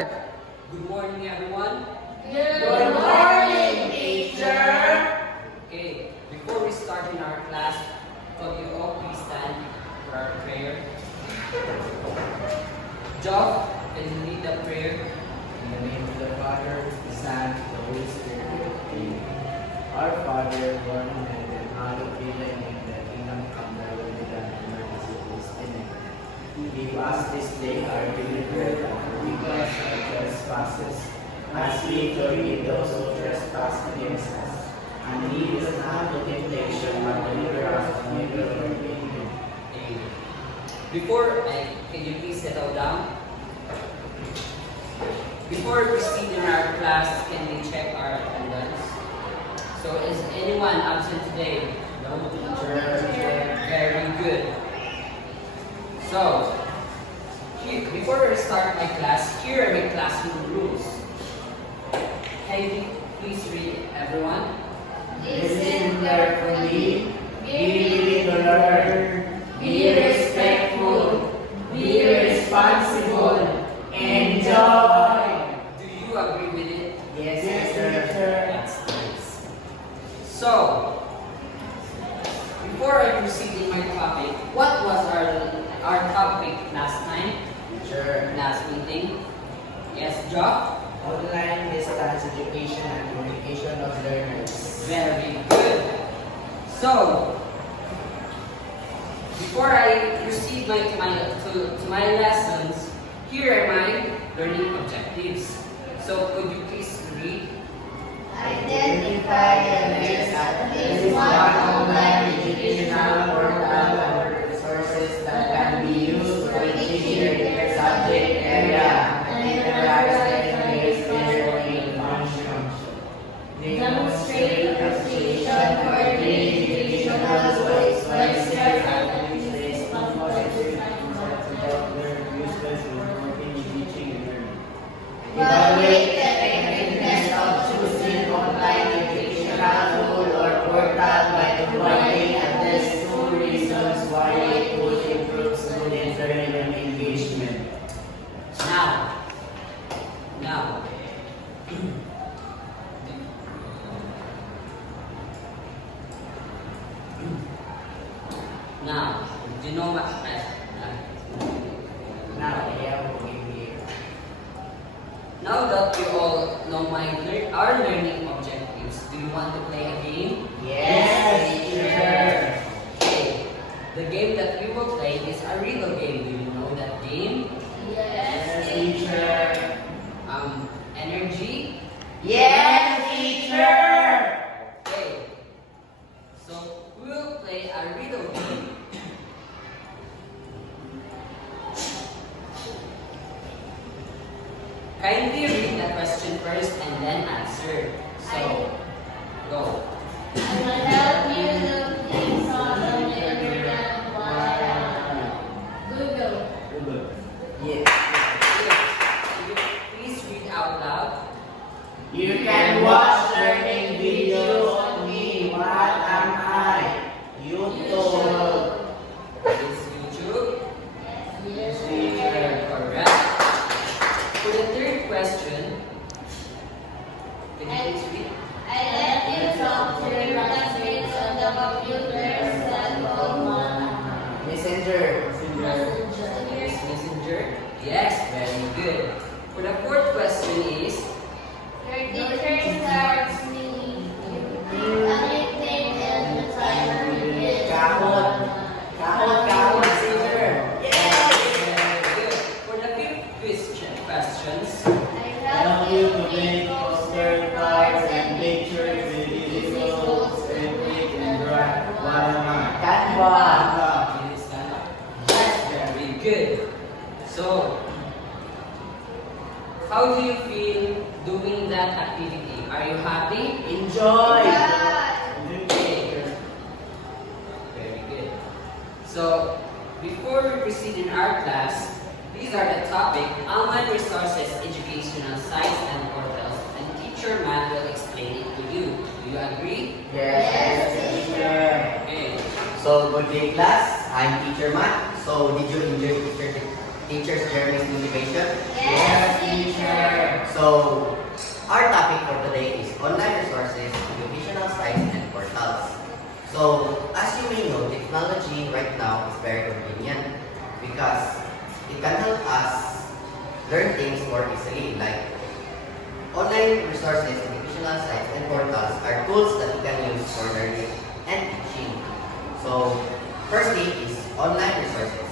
Good morning, everyone. Good morning, teacher. Okay, before we start in our class, could you all please stand for our prayer? Joff, can you lead the prayer? In the name of the Father, the Son, the Holy Spirit. Amen. Our Father, who art in heaven, hallowed be thy name. Thy kingdom come, thy will be done on earth as it is in heaven. Give us this day our daily bread, and forgive us our trespasses, as we forgive those who trespass against us. And lead us not into temptation, but deliver us from evil. Amen. Can you please settle down? Before we proceed in our class, can we check our attendance? So, is anyone absent today? No, teacher. Very good. So, before we start my class, here are my classroom rules. Can you please read everyone? Listen carefully, be ready to learn, be respectful, be responsible, enjoy. Do you agree with it? Yes, teacher. That's nice. So, before I proceed in my topic, what was our topic last time? Teacher. Last meeting? Yes, Job? Online distance education and communication of learners. Very good. So, before I proceed to my lessons, here are my learning objectives. So, could you please read? Identify and list at least one online educational portal or Resources that can be used for teaching your subject area and interact with their learning functions. demonstrate appreciation for the educational choice by self-analysis. Evaluate the effectiveness of choosing online educational tool or portal by Providing at least 2 reasons why it would improve student learning and engagement. Now, do you know what? Now that you all know our learning objectives, do you want to play a game? Yes, teacher. Okay. The game that we will play is a riddle game. Do you know that game? Yes, teacher. Energy. Yes, teacher. Okay. So we will play a riddle game. Kindly read the question first and then answer. So, go. I will help you look things on the internet while Google. Yes. Could you please read out loud? You can watch learning videos on me. What am I? YouTube. Is YouTube? Yes. Teacher. Correct. For the third question, can you please read? I let you talk to your classmates on the computer, cell phone, Messenger. messenger. Messenger? Yes, very good. For the fourth question is, Your teacher starts me. Anything and the timer is Kahon. Kahon, teacher. very good. For the fifth questions, I help you to make poster cards and pictures with visuals and click and drag. What am I? Canva. it is done. Yes, very good. So, how do you feel doing that activity? Are you happy? Enjoy. Okay. Very good. So, before we proceed in our class, these are the topic, online resources, educational sites and portals, and teacher Matt will explain it to you. Do you agree? Yes, teacher. Okay. So, good day class. I'm Teacher Matt. So, did you enjoy teacher Teacher's Journey's Motivation? Yes, teacher. So, our topic for today is online resources, educational sites, and portals. So, as you may know, technology right now is very convenient because it can help us learn things more easily. Like online resources, educational sites, and portals are tools that we can use for learning and teaching. So, firstly is online resources.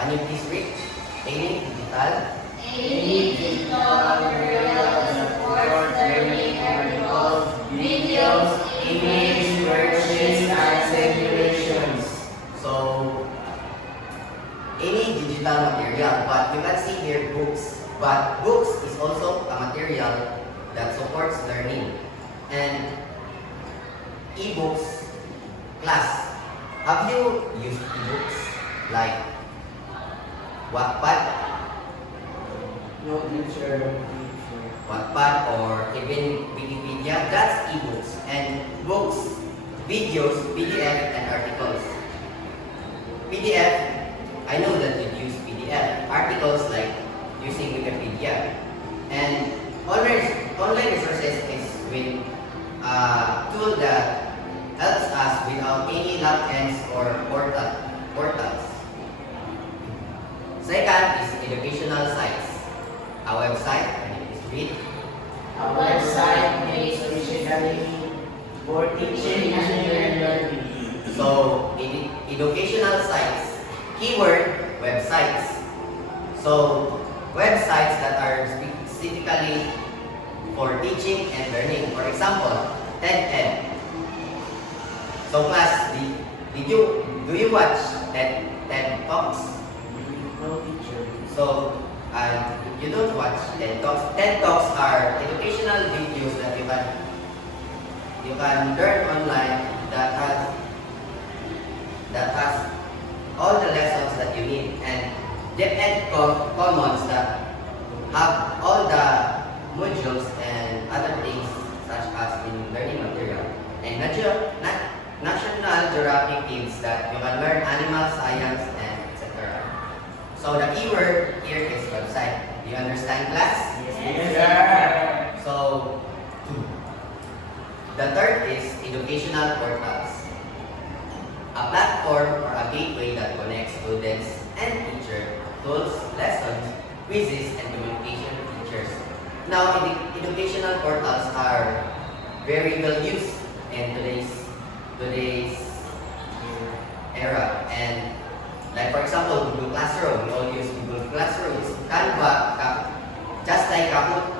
Can you please read? Any digital Any digital material that supports learning articles, videos, image, worksheets, and simulations. So, any digital material, but you can see here books. But books is also a material that supports learning. And e-books, class. Have you used e-books like Wattpad, No teacher. Wattpad, or even Wikipedia? That's e-books. And books, videos, PDF, and articles. PDF, I know that you use PDF. Articles like using Wikipedia. And online resources is with a tool that helps us without any logins or portals. Second is educational sites. A website, can you please read? A website made specifically for teaching and learning. So, educational sites. Keyword, websites. So, websites that are specifically for teaching and learning. For example, TED. So, class, do you watch TED Talks? No teacher. So, if you don't watch TED Talks, TED Talks are educational videos that you can learn online that has all the lessons that you need, and DepEd Commons that have all the modules and other things such as in learning material, and National Geographic Kids that you can learn animal science and etc. So the keyword here is website. Do you understand, class? Yes, So the third is educational portals. A platform or a gateway that connects students and teachers, tools, lessons, quizzes, and communication features. Now, educational portals are very well used in today's era. And like for example, Google Classroom, we all use Google Classroom. It's Canva, just like Kahoot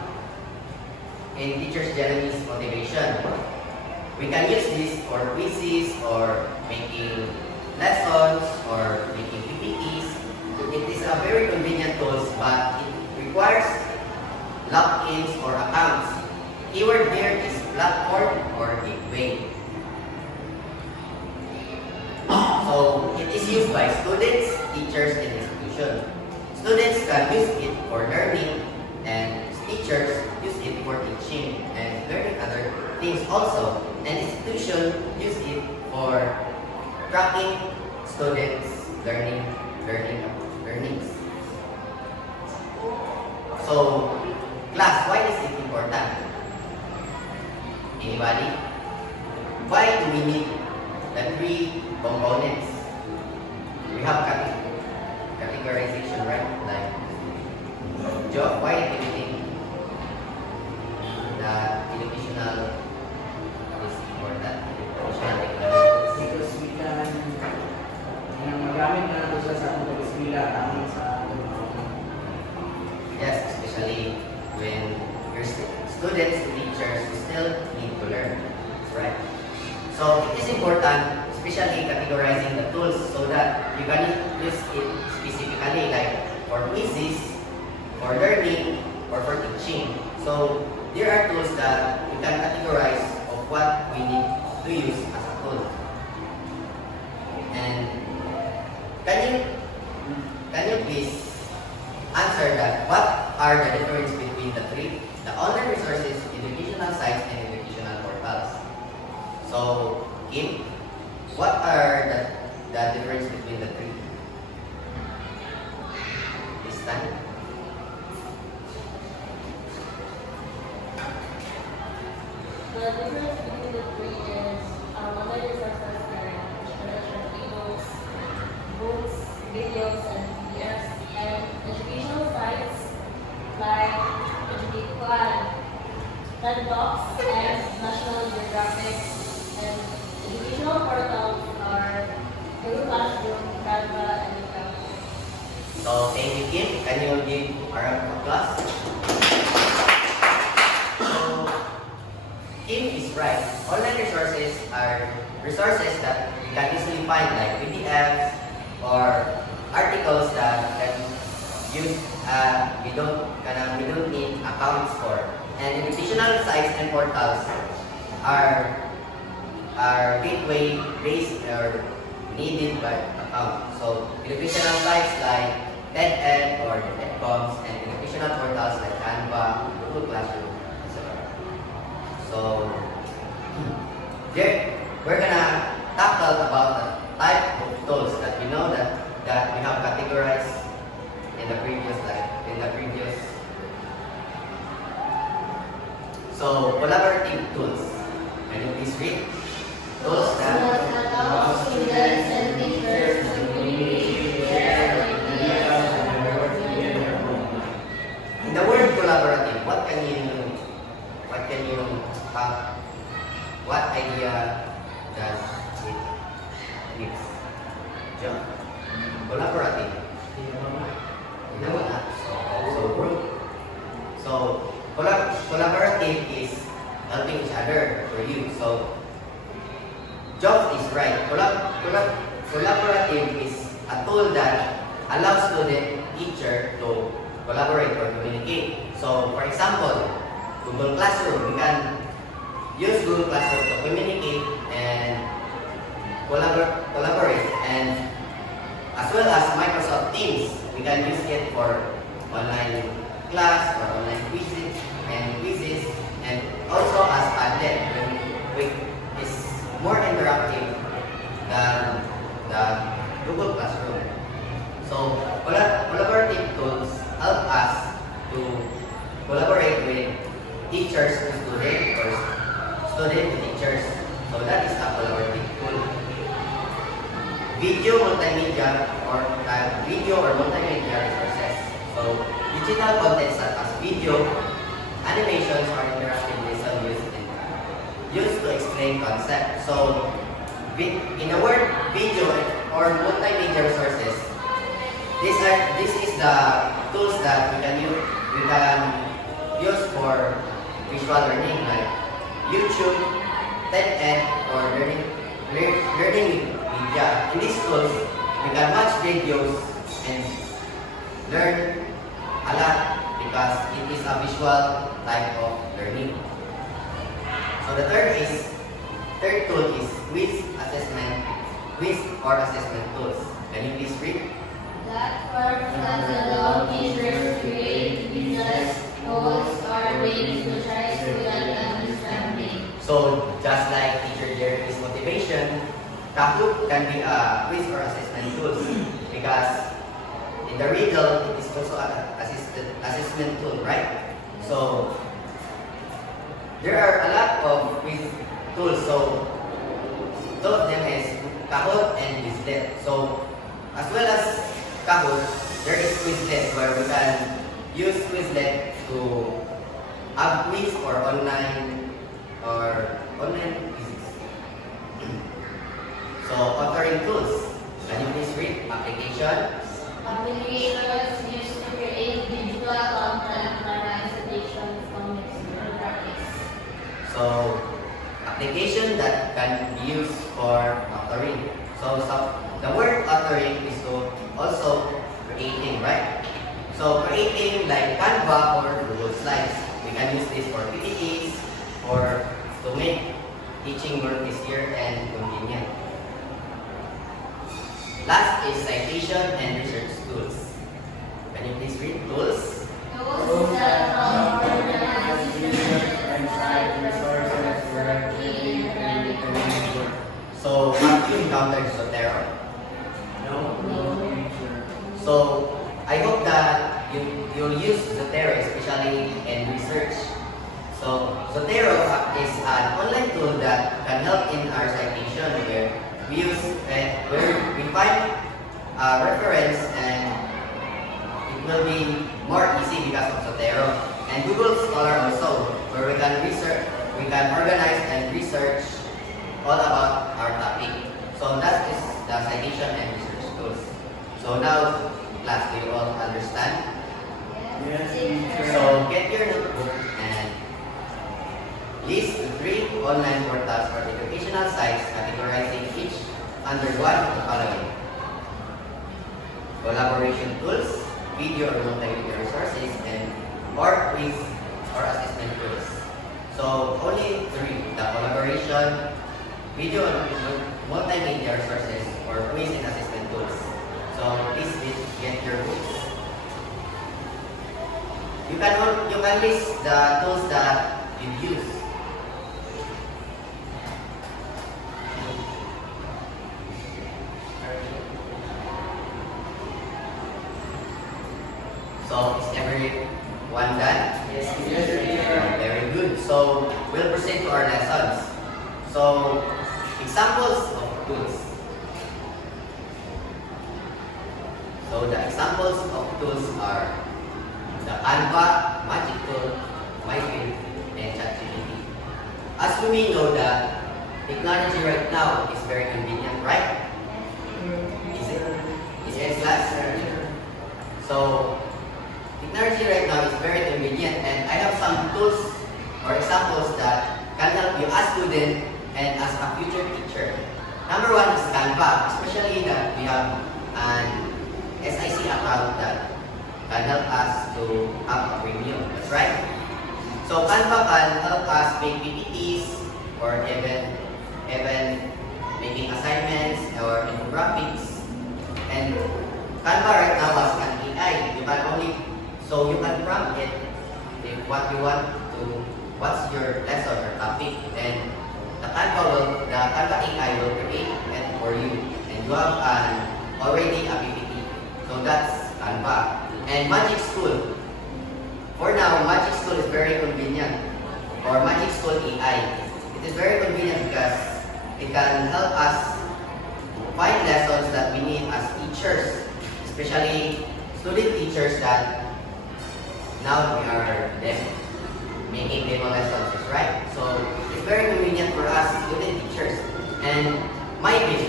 in Teacher's Journey's Motivation. We can use this for quizzes or making lessons or making PPTs. It is a very convenient tool, but it requires logins or accounts. Keyword here is platform or gateway. So it is used by students, teachers, and institutions. Students can use it for learning, and teachers use it for teaching and learning other things also. And institutions use it for tracking students' learnings. So, class, why is it important? Anybody? Why do we need the three components? We have categorization, right? Like, job, why do you think the educational is important? Educational technologies. because we can magamit na ito sa atong pag-eskwela tama sa atong Yes, especially when your students, teachers, you still need to learn. That's right. So it is important, especially categorizing the tools so that you can use it specifically, like for quizzes, for learning, or for teaching. So there are tools that we can categorize of what we need to use as a tool. And can you please answer that? What are the difference between the three? The online resources, educational sites, and educational portals. So, Kim, what are the difference between the three? Please The difference between the three is online resources like ebooks, books, videos, and PDFs, and educational sites like Educate TED Talks, and National Geographic, and educational portals are Google Classroom, Canva, and Canvas. So thank you, Kim. Can you give our applause? So Kim is right. Online resources are resources that you can easily find, like PDFs or articles that can use we don't need accounts for. And educational sites and portals are gateway based or needed by account. So educational sites like TED or EdComs, and educational portals like Canva, Google Classroom, etc. So we're gonna tackle about the type of tools that we know that we have categorized in the previous So collaborative tools. Can you please read? Tools that allow students and teachers to communicate, share ideas, and work together. in the word collaborative, what idea does it give? John? Collaborative. Wala. So group. So collaborative is helping each other for you. So Job is right. Collaborative is a tool that allows student teacher to collaborate or communicate. So for example, Google Classroom, we can use Google Classroom to communicate and collaborate, and as well as Microsoft Teams, we can use it for online class or online quizzes, and also as Padlet, which is more interactive than the Google Classroom. So collaborative tools help us to collaborate with teachers to students or student to teachers. So that is a collaborative tool. Video or multimedia resources. So digital content such as video, animations, or interactive lesson used to explain concepts. So in the word video or multimedia resources, this is the tools that we can use for visual learning, like YouTube, TED, or learning media. In these tools, we can watch videos and learn a lot because it is a visual type of learning. So the third tool is quiz or assessment tools. Can you please read? Platforms that allow teachers to create quizzes, polls, or games to try student understanding. So just like Teacher Jeremy's motivation, Kahoot can be a quiz or assessment tool because in the riddle it is also an assessment tool, right? So there are a lot of quiz tools. So two of them is Kahoot and Quizlet. So as well as Kahoot, there is Quizlet where we can use Quizlet to have quiz or online quizzes. So authoring tools. Can you please read? Application. Applications used to create digital content, learn citations, comics, and graphics. So application that can be used for authoring. So the word authoring is to also creating, right? So creating like Canva or Google Slides. We can use this for PPTs or to make teaching work easier and convenient. Last is citation and research tools. Can you please read tools? Tools that help organize research and cite resources for key and academic work. So have you encountered Zotero? No. So I hope that you'll use Zotero, especially in research. So Zotero is an can help in our citation where where we find reference, and it will be more easy because of Zotero. And Google Scholar also, where we can organize and research all about our topic. So that is the citation and research tools. So now, class, do you all understand? Yes, teacher. So get your notebook and list 3 online portals or educational sites categorizing each under one of the following: collaboration tools, video or multimedia resources, and or quiz or assessment tools. So only 3: the collaboration, video or multimedia resources, or quiz and assessment tools. So please get your books. You can list the tools that you use. So is everyone done? Yes, teacher. Very good. So we'll proceed to our lessons. So examples of tools. So the examples of tools are the Canva, Magic Tool, MyFit, and ChatGPT. As we may know that technology right now is very convenient, right? Is it? Is it, class? So technology right now is very convenient, and I have some tools or examples that can help you as student and as a future teacher. Number 1 is Canva, especially that we have an SIC account that can help us to have a premium. That's right. So Canva can help us make PPTs or even making assignments or infographics. And Canva right now has an AI. You can prompt it if what you want to, what's your lesson or topic, and the Canva AI will create it for you, and you have already a PPT. So that's Canva. And Magic School. For now, Magic School is very convenient, or Magic School AI. It is very convenient because it can help us find lessons that we need as teachers, especially student teachers that now we are making demo lessons, right? So it's very convenient for us student teachers. And MyBit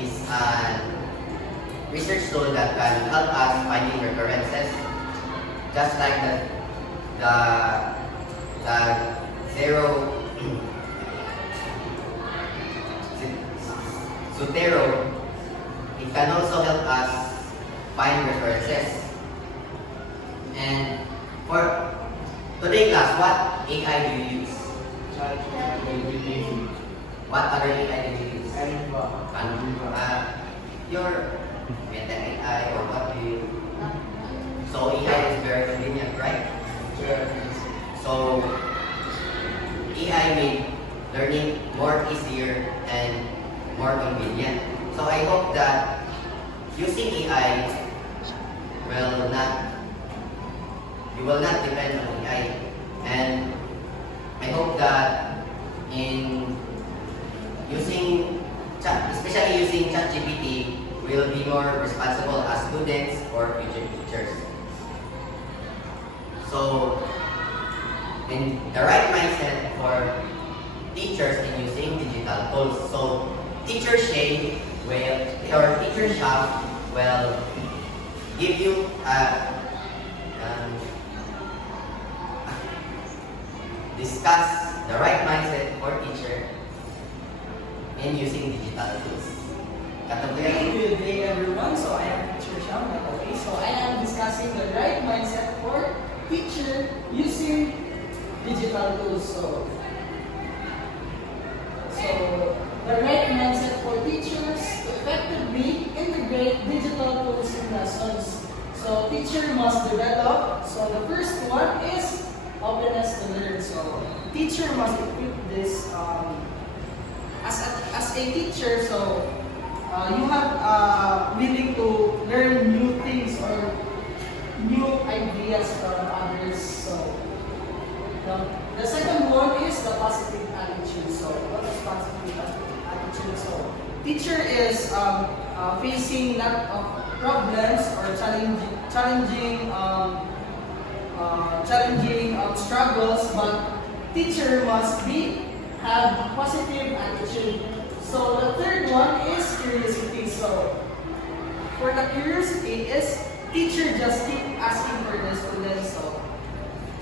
is a research tool that can help us finding references, just like the Zotero. It can also help us find references. And for today class, what AI do you use? ChatGPT. What other AI do you use? Canva. Your Meta AI, or what do you? So AI is very convenient, right? So AI made learning more easier and more convenient. So I hope that using AI you will not depend on AI. And I hope that in especially using ChatGPT, will be more responsible as students or future teachers. So, in the right mindset for teachers in using digital tools. So, Teacher Shane or Teacher Shaf will give you discuss the right mindset for teacher in using digital tools. Good day, everyone. So I am Teacher Sham. Okay, so I am discussing the right mindset for teacher using digital tools. So the right mindset for teachers to effectively integrate digital tools in lessons. So teacher must develop. So the first one is openness to learn. So teacher must equip this as a teacher. So you have willing to learn new things or new ideas from others. So the second one is the positive attitude. attitude. So, teacher is facing lot of problems or challenging struggles, but teacher must have positive attitude. So the third one is curiosity. So for the curiosity is teacher just keep asking for the students.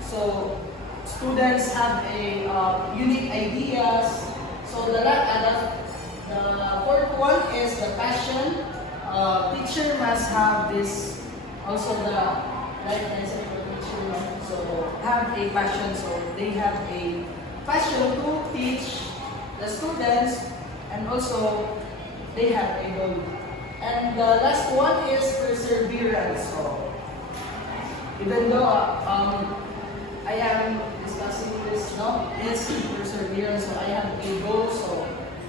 So students have a unique ideas. So the fourth one is the passion. Teacher must have this also the right mindset for teacher. So have a passion. So they have a passion to teach the students, and also they have a goal. And the last one is perseverance. So even though I am discussing this now, is perseverance. So I have a goal. So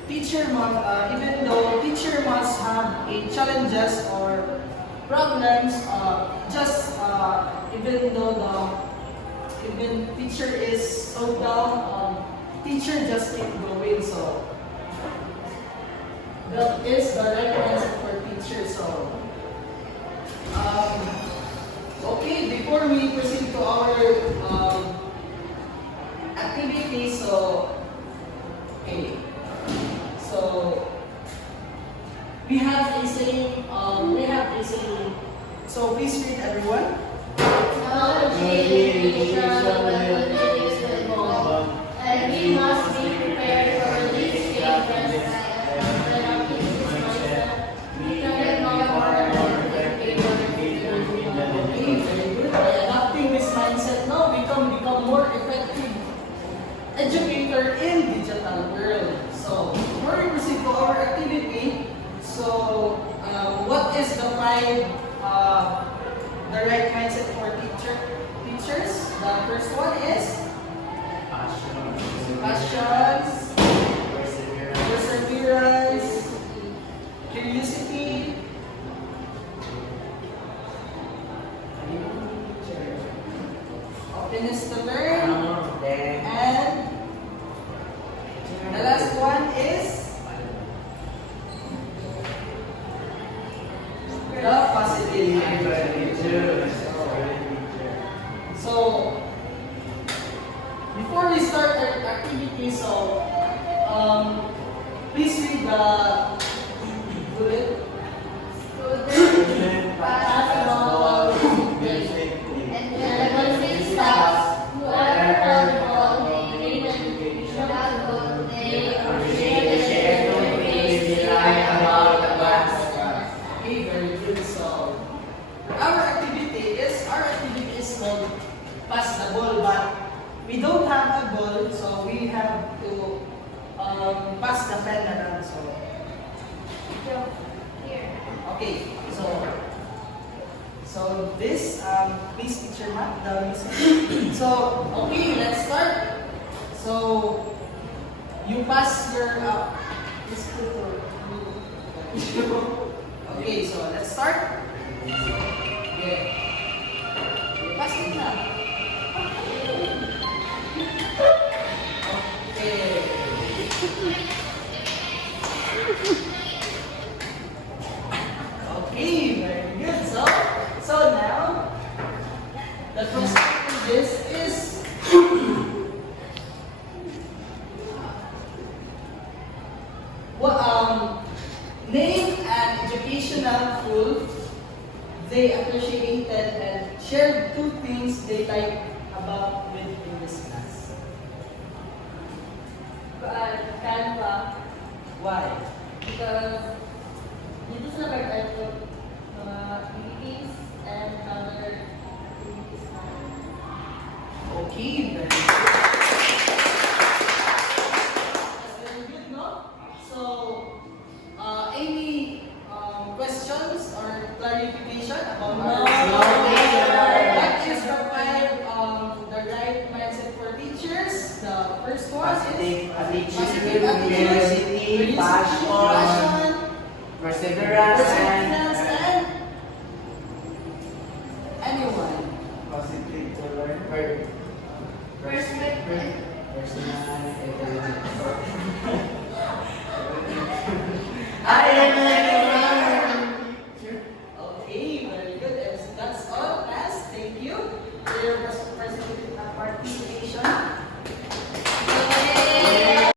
teacher must, even though teacher must have a challenges or problems, even though even teacher is so down, teacher just keep going. So that is the right mindset for teacher. So okay, before we proceed to our activity, so okay. So we have a saying. So please read, everyone. Technology is involved, and we must be prepared for these changes. Adopting this mindset now, become more effective educator in digital world. So before we proceed to our activity, so what is the right mindset for teachers? The first one is passions, perseverance, curiosity, openness to learn, and the last one is the positive attitude. So before we start our activity, so please read the bullet. Students pass all and the staff who are helpful, creative, struggle, they appreciate the shared space, rely about the class. Okay, very good. So our activity is called pass the ball, but we don't have a ball, so we have to pass the pen around. So okay, so this please teacher Matt the music. So okay, let's start. So you pass your okay, so let's start. Yeah. You pass it na. Okay. Okay, very good. So now the question for this is name an educational tool they appreciated and shared two things they liked about with in this class. Canva, Why? because dito sila nag-type of mga activities and other activities na. Okay, very good. That's very good, no? So, any questions or clarification about what is the right mindset for teachers? The first one is Positive attitude, curiosity, passion, perseverance, and anyone. positive to learn. Perspective. Personal intelligence. your presentation.